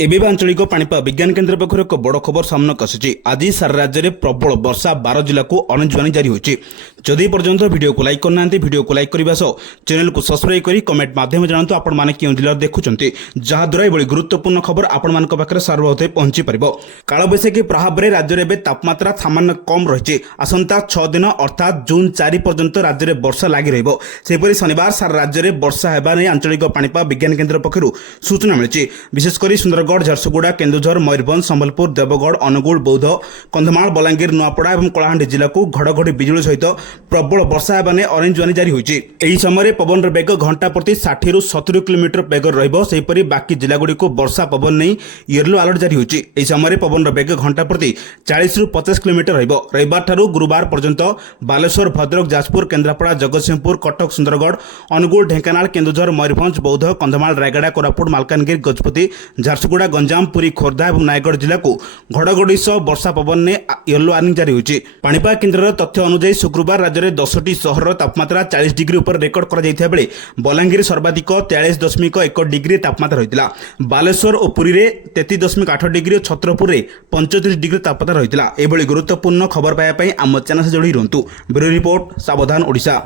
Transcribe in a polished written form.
एबे आंचलिक पाणीपाग विज्ञान केन्द्र पक्षर एक बड़ खबर सामनाक आसी। आज सारा राज्य में प्रबल वर्षा 12 जिला को ऑरेंज वार्निंग जारी होती। जदि पर्यंत वीडियो को लाइक करना वीडियो को लाइक करने सह चैनल को सब्सक्राइब कर कमेंट माध्यम जानते आपण मैंने क्यों जिले देखुं जहाद्वारा यह गुरुत्वपूर्ण खबर आपण मान पाखे सर्वप्रथम पहुंची पार। कालबैशाखी प्रभाव में राज्य में तापमात्रा सामान्य कम रही। आसंता 6 दिन अर्थात जून 4 पर्यंत राज्य में वर्षा लगी रही। शनिवार सारा राज्य में वर्षा होगा नहीं आंचलिक पाणीपाग विज्ञान केन्द्र पक्षर सूचना मिली। विशेषकर सुंदरगढ़, झारसुगुड़ा, केन्दुझर, मयूरभंज, संबलपुर, देवगढ़, अनुगुल, बौद्ध, कंधमाल, बलांगीर, नुआपड़ा और कलाहांडी जिला को घड़घड़ी बिजुली सहित प्रबल वर्षा होगा नहीं ऑरेंज वार्निंग जारी होती। यह समय पवन बेग घंटा प्रति 60 ରୁ 70 किलोमीटर बेग रही। बाकी जिलागुड़ी को वर्षा पवन नहीं येलो अलर्ट जारी होती। यह समय पवन बेग घंटा प्रति 40 ରୁ 50 किलोमीटर रविवार ठारू गुरुवार पर्यंत बालेश्वर, भद्रक, जाजपुर, केन्द्रापड़ा, जगतसिंहपुर, कटक, सुंदरगढ़, अनुगुल, ढेंकानाल, केन्दुझर, मयूरभंज, बौद्ध, कंधमाल, रायगड़ा, कोरापुट, मालकानगिरी, गजपति, झारसुगुड़ा, गंजाम, पुरी, खोर्धा और नायगढ़ जिला को घड़घड़ी सह वर्षा पवन ने येलो वार्निंग जारी होती। पाणीपाग केन्द्र तथ्य अनुसार शुक्रवार राज्य में 10टी सहर तापमात्रा 40 डिग्री उपर रेकर्ड कर बलांगीर सर्वाधिक 43.1 डिग्री तापमात्रा रही। बालेश्वर और पुरी में 33.8 डिग्री और छत्रपुर में 35 डिग्री तापमात्रा रही। गुरुत्वपूर्ण खबर पाइबा आम चैनल से जोड़ी रुहतु। ब्यूरो रिपोर्ट, सावधान ओडिशा।